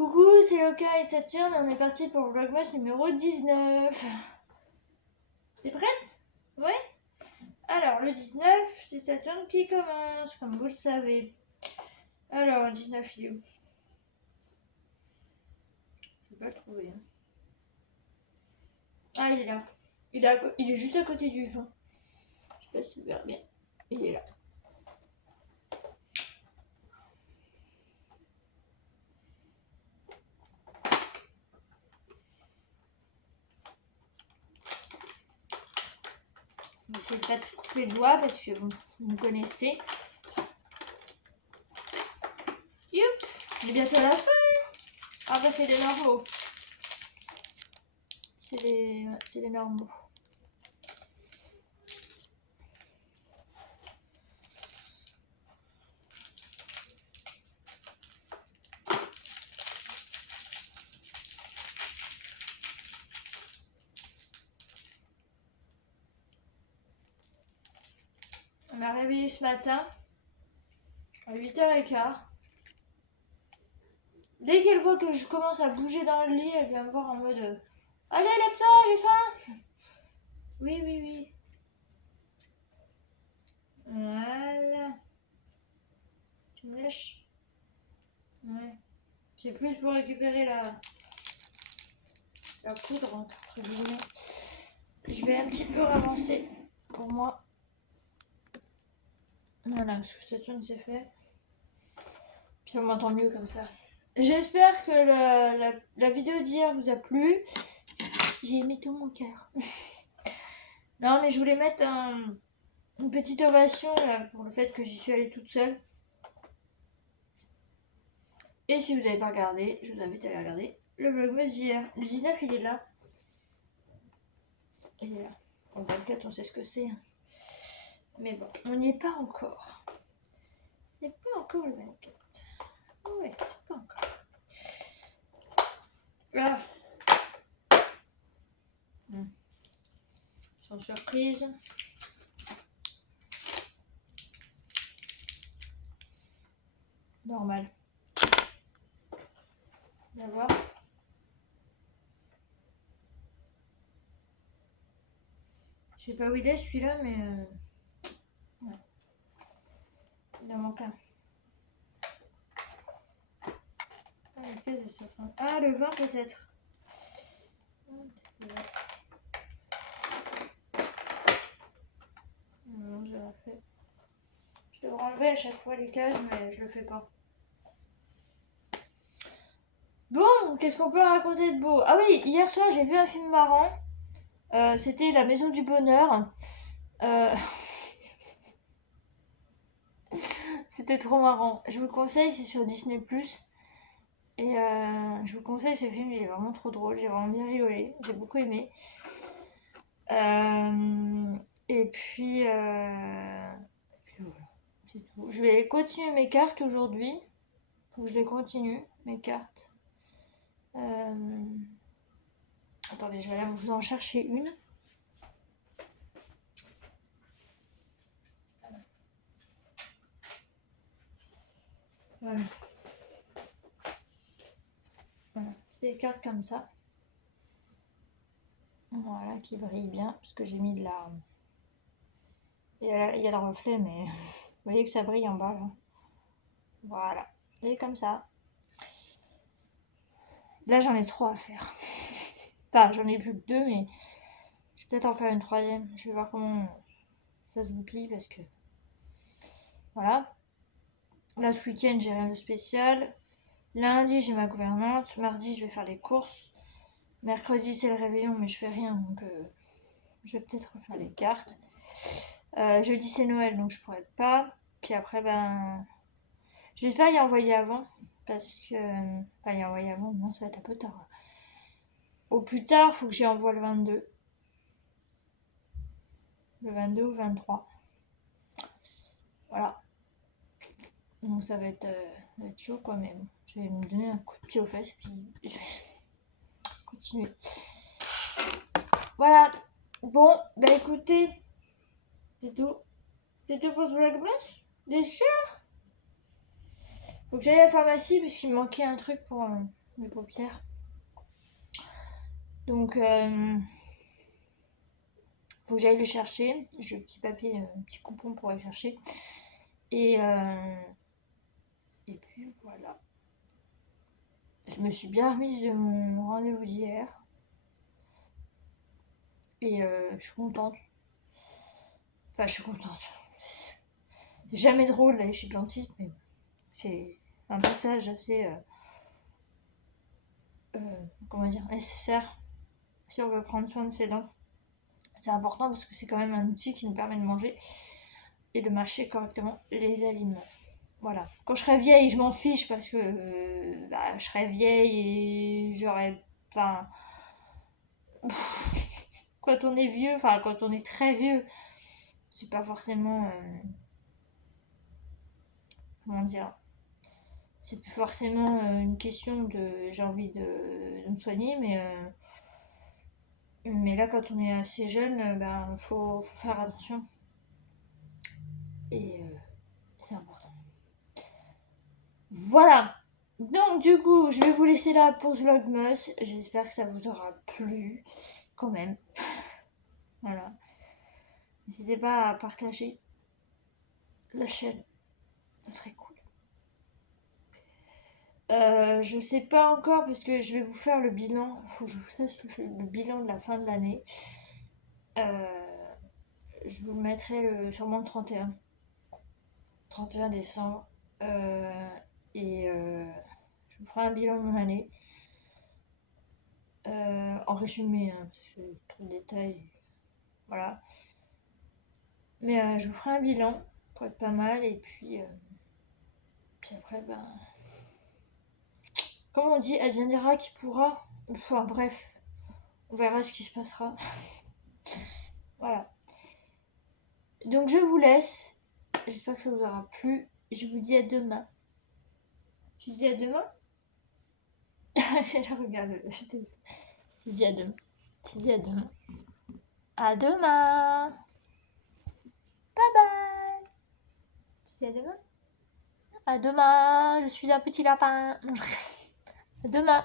Coucou, c'est Loka et Saturne et on est parti pour le Vlogmas numéro 19. T'es prête? Ouais? Alors, le 19, c'est Saturne qui commence, comme vous le savez. Alors, le 19, il est où? Je vais pas le trouver. Hein. Ah, il est là. Il est juste à côté du fond. Je sais pas si vous verrez bien. Il est là. Je vais essayer de pas couper le doigt parce que vous me connaissez. Youp! On est bientôt à la fin! Ah bah c'est les normaux. C'est les normaux. On m'a réveillée ce matin à 8h15. Dès qu'elle voit que je commence à bouger dans le lit, elle vient me voir en mode allez, lève-toi, j'ai faim. Oui, oui, oui. Voilà. Tu me lèches. Ouais. C'est plus pour récupérer la poudre, entre guillemets. Je vais un petit peu avancer pour moi. Voilà, parce que Saturne c'est fait. Puis on m'entend mieux comme ça. J'espère que la vidéo d'hier vous a plu. J'ai aimé tout mon cœur. Non, mais je voulais mettre une petite ovation là, pour le fait que j'y suis allée toute seule. Et si vous n'avez pas regardé, je vous invite à aller regarder le vlogmas d'hier. Le 19, il est là. Il est là. Le 24, on sait ce que c'est. Mais bon, on n'y est pas encore. Il n'est pas encore le 24. Ouais, c'est pas encore. Ah. Sans surprise. Normal. D'avoir. Je sais pas où il est celui-là, mais ouais. Il en manque un. Ah, le 20 peut-être. Non, j'ai rien fait. Je devrais enlever à chaque fois les cases, mais je le fais pas. Bon, qu'est-ce qu'on peut raconter de beau? Ah oui, hier soir j'ai vu un film marrant. C'était La Maison du Bonheur. C'était trop marrant. Je vous le conseille, c'est sur Disney+. Et je vous conseille ce film, il est vraiment trop drôle. J'ai vraiment bien rigolé. J'ai beaucoup aimé. Et puis voilà, c'est tout. Je vais continuer mes cartes aujourd'hui. Faut que je les continue, mes cartes. Attendez, je vais aller vous en chercher une. Voilà. Voilà. C'est des cartes comme ça. Voilà, qui brillent bien, parce que j'ai mis de la... Il y a le reflet, mais vous voyez que ça brille en bas, là. Voilà, et comme ça. Là, j'en ai 3 à faire. Enfin, j'en ai plus que 2, mais je vais peut-être en faire une troisième. Je vais voir comment ça se goupille, parce que... Voilà. Là, ce week-end, j'ai rien de spécial. Lundi, j'ai ma gouvernante. Mardi, je vais faire les courses. Mercredi, c'est le réveillon, mais je fais rien, donc je vais peut-être refaire les cartes. Jeudi, c'est Noël, donc je pourrais pas. Puis après, ben... Je vais pas y envoyer avant, parce que... Enfin, y envoyer avant, non, ça va être un peu tard. Au plus tard, faut que j'y envoie le 22. Le 22 ou 23. Voilà. Donc ça va être chaud, quoi, même. Je vais me donner un coup de pied aux fesses, puis je vais continuer. Voilà. Bon, bah écoutez, c'est tout. C'est tout pour ce vlogmas. Bien sûr. Faut que j'aille à la pharmacie parce qu'il me manquait un truc pour mes paupières. Donc, faut que j'aille le chercher. J'ai le petit papier, un petit coupon pour aller chercher. Et puis voilà. Je me suis bien remise de mon rendez-vous d'hier. Et je suis contente. Enfin, je suis contente. C'est jamais drôle d'aller chez le dentiste, mais c'est un passage assez, comment dire, nécessaire si on veut prendre soin de ses dents. C'est important parce que c'est quand même un outil qui nous permet de manger et de mâcher correctement les aliments. Voilà. Quand je serai vieille, je m'en fiche parce que je serai vieille et j'aurai. Enfin, quand on est vieux, enfin, quand on est très vieux, c'est pas forcément. Comment dire? C'est plus forcément une question de j'ai envie de me soigner, mais là, quand on est assez jeune, ben, faut faire attention. Et c'est important. Voilà. Donc, du coup, je vais vous laisser là pour ce vlogmas. J'espère que ça vous aura plu, quand même. Voilà. N'hésitez pas à partager la chaîne. Ça serait cool. Je sais pas encore parce que je vais vous faire le bilan. Faut que je vous fasse le bilan de la fin de l'année. Je vous le mettrai sûrement le 31 décembre. Et je vous ferai un bilan de mon année. En résumé, hein, parce que trop de détails. Voilà. Mais je vous ferai un bilan pour être pas mal. Et puis après, ben. Comme on dit, elle viendra qui pourra. Enfin bref, on verra ce qui se passera. Voilà. Donc je vous laisse. J'espère que ça vous aura plu. Je vous dis à demain. Tu dis à demain? J'ai la regarde. Tu dis à demain. Tu dis à demain. À demain. Bye bye. Tu dis à demain? À demain. Je suis un petit lapin. À demain.